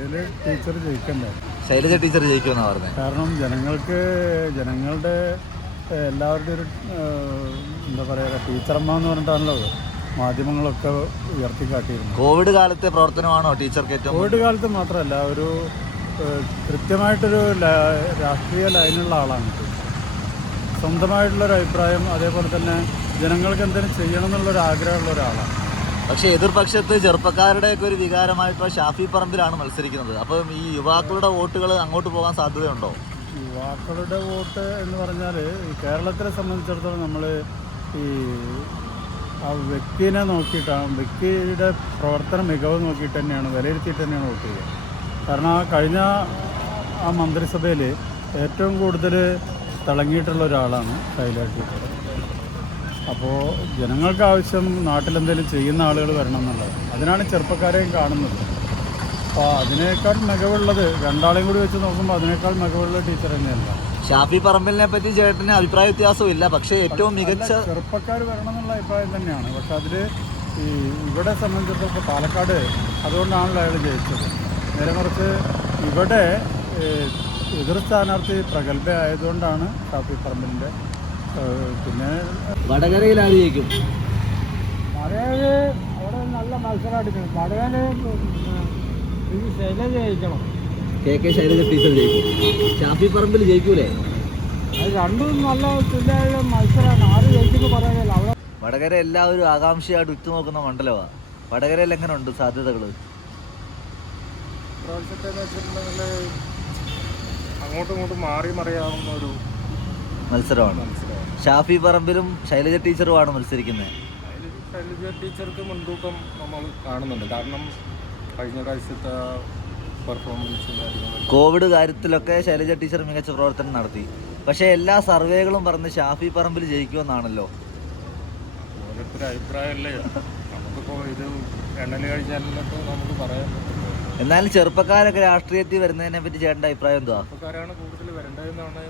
ഇതിൽ ടീച്ചർ ജയിക്കണ്ടേ? ശൈലജ ടീച്ചർ ജയിക്കുമെന്നാ പറഞ്ഞത് കാരണം ജനങ്ങൾക്ക് ജനങ്ങളുടെ എല്ലാവരുടെ എല്ലാവരുടെയും ഒരു എന്താ പറയുക ടീച്ചറമ്മ എന്ന് പറഞ്ഞിട്ടാണല്ലോ മാധ്യമങ്ങളൊക്കെ ഉയർത്തിക്കാട്ടിയിരുന്നു കോവിഡ് കാലത്തെ പ്രവർത്തനമാണോ ടീച്ചർക്ക് ഏറ്റവും കോവിഡ് കാലത്ത് മാത്രമല്ല ഒരു കൃത്യമായിട്ടൊരു രാഷ്ട്രീയ ലൈനുള്ള ആളാണ്. സ്വന്തമായിട്ടുള്ളൊരു അഭിപ്രായം അതേപോലെ തന്നെ ജനങ്ങൾക്ക് എന്തെങ്കിലും ചെയ്യണം എന്നുള്ളൊരു ആഗ്രഹമുള്ള ഒരാളാണ്. പക്ഷേ എതിർപക്ഷത്ത് ചെറുപ്പക്കാരുടെയൊക്കെ ഒരു വികാരമായിട്ട് ഷാഫി പറമ്പിലാണ് മത്സരിക്കുന്നത്. അപ്പം ഈ യുവാക്കളുടെ വോട്ടുകൾ അങ്ങോട്ട് പോകാൻ സാധ്യതയുണ്ടോ? യുവാക്കളുടെ വോട്ട് എന്ന് പറഞ്ഞാൽ കേരളത്തിനെ സംബന്ധിച്ചിടത്തോളം നമ്മൾ ഈ ആ വ്യക്തിനെ നോക്കിയിട്ടാണ് വ്യക്തിയുടെ പ്രവർത്തന മികവ് നോക്കിയിട്ട് തന്നെയാണ് വിലയിരുത്തിയിട്ട് തന്നെയാണ് വോട്ട് ചെയ്യുക. കാരണം ആ കഴിഞ്ഞ ആ മന്ത്രിസഭയിൽ ഏറ്റവും കൂടുതൽ തിളങ്ങിയിട്ടുള്ള ഒരാളാണ് ശൈല അപ്പോൾ ജനങ്ങൾക്ക് ആവശ്യം നാട്ടിലെന്തെങ്കിലും ചെയ്യുന്ന ആളുകൾ വരണം എന്നുള്ളത്. അതിനാണ് ചെറുപ്പക്കാരെയും കാണുന്നത്. അപ്പോൾ അതിനേക്കാൾ മികവുള്ളത് രണ്ടാളെയും കൂടി വെച്ച് നോക്കുമ്പോൾ അതിനേക്കാൾ മികവുള്ള ടീച്ചർ തന്നെയല്ല. ഷാഫി പറമ്പിലിനെ പറ്റി ചേട്ടന് അഭിപ്രായ വ്യത്യാസവും ഇല്ല പക്ഷേ ഏറ്റവും മികച്ച ചെറുപ്പക്കാർ വരണം എന്നുള്ള അഭിപ്രായം തന്നെയാണ്. പക്ഷെ അതിൽ ഈ ഇവിടെ സംബന്ധിച്ചിടത്തോളം പാലക്കാട് അതുകൊണ്ടാണല്ലോ അയാൾ ജയിച്ചത്. നേരെ മറിച്ച് ഇവിടെ എതിർ സ്ഥാനാർത്ഥി പ്രഗത്ഭ ആയതുകൊണ്ടാണ് ഷാഫി പറമ്പിലിന്റെ പിന്നെ വടകരയിൽ ആര് ജയിക്കും വടകര് അവിടെ നല്ല മത്സരമായിട്ട് വടകര ശൈലജ ജയിക്കണം. കെ കെ ശൈലജ ടീച്ചർ ജയിക്കും. ഷാഫി പറമ്പിൽ ജയിക്കൂലേ? അത് രണ്ടും നല്ല തുല്യമായ മത്സരമാണ് ആര് ജയിക്കുന്നു പറയാനില്ല. അവിടെ വടകര എല്ലാവരും ആകാംക്ഷയായിട്ട് ഉറ്റുനോക്കുന്ന മണ്ഡലമാണ് വടകരയിൽ എങ്ങനെ ഉണ്ട് സാധ്യതകൾ അങ്ങോട്ടും ഇങ്ങോട്ടും മാറി മറിയാവുന്ന ഒരു മത്സരമാണ്. ഷാഫി പറമ്പിലും ശൈലജ ടീച്ചറുമാണ് മത്സരിക്കുന്നത്. ശൈലജ ടീച്ചർക്ക് മുൻതൂക്കം നമ്മൾ കാണുന്നുണ്ട്. കാരണം കഴിഞ്ഞ പ്രാവശ്യത്തെ പെർഫോമൻസ് കോവിഡ് കാര്യത്തിലൊക്കെ ശൈലജ ടീച്ചർ മികച്ച പ്രവർത്തനം നടത്തി. പക്ഷേ എല്ലാ സർവേകളും പറഞ്ഞ് ഷാഫി പറമ്പിൽ ജയിക്കുമെന്നാണല്ലോ. ഓരോരുത്തരുടെ അഭിപ്രായമല്ലേ? നമുക്കിപ്പോൾ ഇത് എണ്ണൽ കഴിഞ്ഞാലൊക്കെ നമുക്ക് പറയാൻ പറ്റില്ല എന്നാലും ചെറുപ്പക്കാരൊക്കെ രാഷ്ട്രീയത്തിൽ വരുന്നതിനെ പറ്റി ചേട്ടന്റെ അഭിപ്രായം എന്താ ചെറുപ്പക്കാരാണ് കൂടുതൽ വരേണ്ടതെന്നാണ്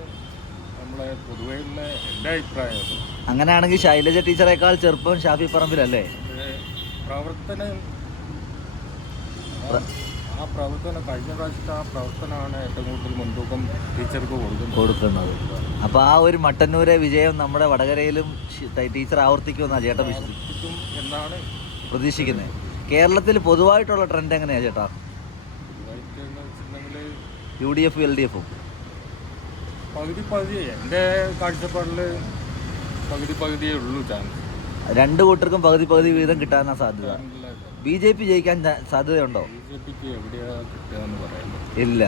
നമ്മളെ പൊതുവെയുള്ള എന്റെ അഭിപ്രായം. അങ്ങനെയാണെങ്കിൽ ശൈലജ ടീച്ചറേക്കാൾ ചെറുപ്പം ഷാഫി പറമ്പിലല്ലേ? പ്രവർത്തനം ആ- പ്രവർത്തനം കഴിഞ്ഞ പ്രാവശ്യത്തെ ആ പ്രവർത്തനമാണ് ഏറ്റവും കൂടുതൽ മുൻതൂക്കം ടീച്ചർക്ക് കൊടുക്കുന്നത്. കൊടുക്കുന്നത്. അപ്പോൾ ആ ഒരു മട്ടന്നൂരെ വിജയം നമ്മുടെ വടകരയിലും ടീച്ചർ ആവർത്തിക്കുമെന്നാണ് ചേട്ടൻ വിശ്വസിക്കും എന്നാണ് പ്രതീക്ഷിക്കുന്നത് കേരളത്തിൽ പൊതുവായിട്ടുള്ള ട്രെൻഡ് എങ്ങനെയാണ് ചേട്ടാ? യു ഡി എഫും എൽ ഡി എഫും. പകുതി പകുതി. എന്റെ കാഴ്ചപ്പാടിൽ പകുതി പകുതിയേ ഉള്ളൂ ചാൻസ് രണ്ട് കൂട്ടർക്കും പകുതി പകുതി വീതം കിട്ടാനാ സാധ്യത. ബി ജെ പി ജയിക്കാൻ സാധ്യതയുണ്ടോ? ബി ജെ പിക്ക് എവിടെയാ കിട്ടുക എന്ന് പറയാൻ ഇല്ല.